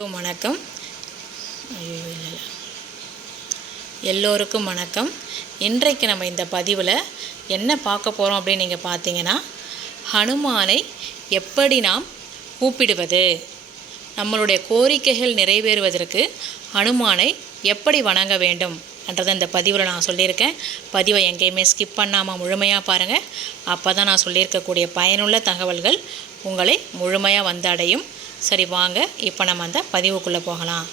வணக்கம். எல்லோருக்கும் வணக்கம். இன்றைக்கு நம்ம இந்த பதிவில் என்ன பார்க்க போகிறோம் அப்படின்னு நீங்கள் பார்த்தீங்கன்னா ஹனுமானை எப்படி நாம் கூப்பிடுவது நம்மளுடைய கோரிக்கைகள் நிறைவேறுவதற்கு ஹனுமானை எப்படி வணங்க வேண்டும் என்றதை இந்த பதிவில் நான் சொல்லியிருக்கேன். பதிவை எங்கேயுமே ஸ்கிப் பண்ணாமல் முழுமையாக பாருங்கள் அப்போ தான் நான் சொல்லியிருக்கக்கூடிய பயனுள்ள தகவல்கள் உங்களை முழுமையாக வந்து அடையும் சரி வாங்க. இப்போ நம்ம அந்த பதிவுக்குள்ளே போகலாம்.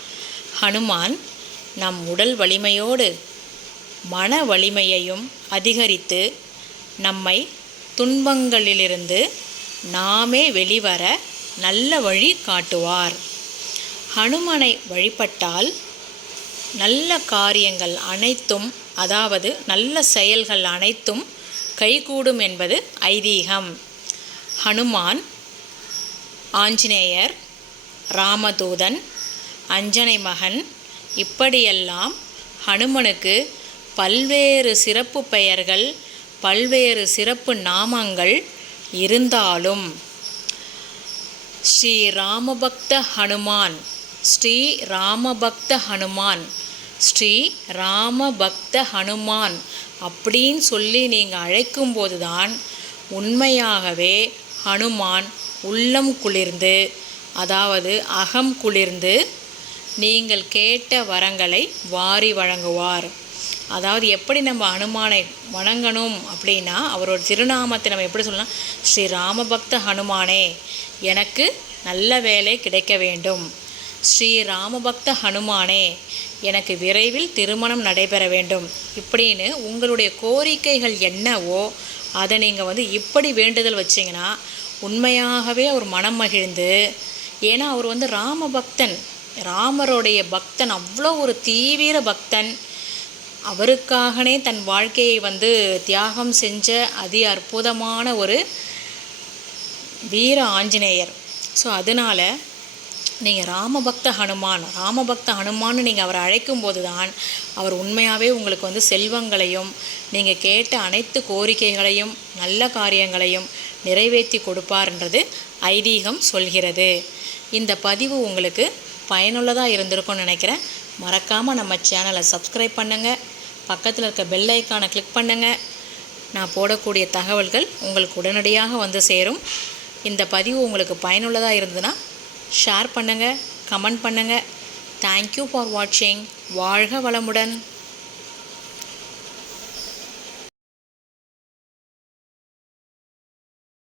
ஹனுமான் நம் உடல் வலிமையோடு மன வலிமையையும் அதிகரித்து நம்மை துன்பங்களிலிருந்து நாமே வெளிவர நல்ல வழி காட்டுவார். ஹனுமனை வழிபட்டால் நல்ல காரியங்கள் அனைத்தும் அதாவது நல்ல செயல்கள் அனைத்தும் கைகூடும் என்பது ஐதீகம். ஹனுமான் ஆஞ்சநேயர் ராமதூதன் அஞ்சனை மகன் இப்படியெல்லாம் ஹனுமனுக்கு பல்வேறு சிறப்பு பெயர்கள் பல்வேறு சிறப்பு நாமங்கள் இருந்தாலும் ஸ்ரீ ராமபக்த ஹனுமான் ஸ்ரீ ராமபக்த ஹனுமான் ஸ்ரீ ராமபக்த ஹனுமான் அப்படின்னு சொல்லி நீங்கள் அழைக்கும்போது தான் உண்மையாகவே ஹனுமான் உள்ளம் குளிர்ந்து அதாவது அகம் குளிர்ந்து நீங்கள் கேட்ட வரங்களை வாரி வழங்குவார். அதாவது எப்படி நம்ம ஹனுமானை வணங்கணும் அப்படின்னா அவரோட திருநாமத்தை நம்ம எப்படி சொல்லலாம்? ஸ்ரீ ராமபக்த ஹனுமானே எனக்கு நல்ல வேலை கிடைக்க வேண்டும். ஸ்ரீ ராமபக்த ஹனுமானே எனக்கு விரைவில் திருமணம் நடைபெற வேண்டும். இப்படின்னு உங்களுடைய கோரிக்கைகள் என்னவோ அதை நீங்கள் வந்து இப்படி வேண்டுதல் வச்சிங்கன்னா உண்மையாகவே அவர் மனம் மகிழ்ந்து ஏன்னா அவர் வந்து ராம பக்தன் ராமருடைய பக்தன் அவ்வளோ ஒரு தீவிர பக்தன். அவருக்காகனே தன் வாழ்க்கையை வந்து தியாகம் செஞ்ச அதி அற்புதமான ஒரு வீர ஆஞ்சநேயர். ஸோ அதனால் நீங்கள் ராமபக்த ஹனுமான் ராமபக்த ஹனுமான்னு நீங்கள் அவரை அழைக்கும்போது தான் அவர் உண்மையாகவே உங்களுக்கு வந்து செல்வங்களையும் நீங்கள் கேட்ட அனைத்து கோரிக்கைகளையும் நல்ல காரியங்களையும் நிறைவேற்றி கொடுப்பார்ன்றது ஐதீகம் சொல்கிறது. இந்த பதிவு உங்களுக்கு பயனுள்ளதாக இருந்திருக்கும்னு நினைக்கிறேன். மறக்காமல் நம்ம சேனலை சப்ஸ்கிரைப் பண்ணுங்கள் பக்கத்தில் இருக்க பெல் ஐக்கானை கிளிக் பண்ணுங்கள் நான் போடக்கூடிய தகவல்கள் உங்களுக்கு உடனடியாக வந்து சேரும். இந்த பதிவு உங்களுக்கு பயனுள்ளதாக இருந்ததுன்னா ஷேர் பண்ணுங்கள் கமெண்ட் பண்ணுங்கள் தேங்க்யூ ஃபார் வாட்சிங் வாழ்க வளமுடன்.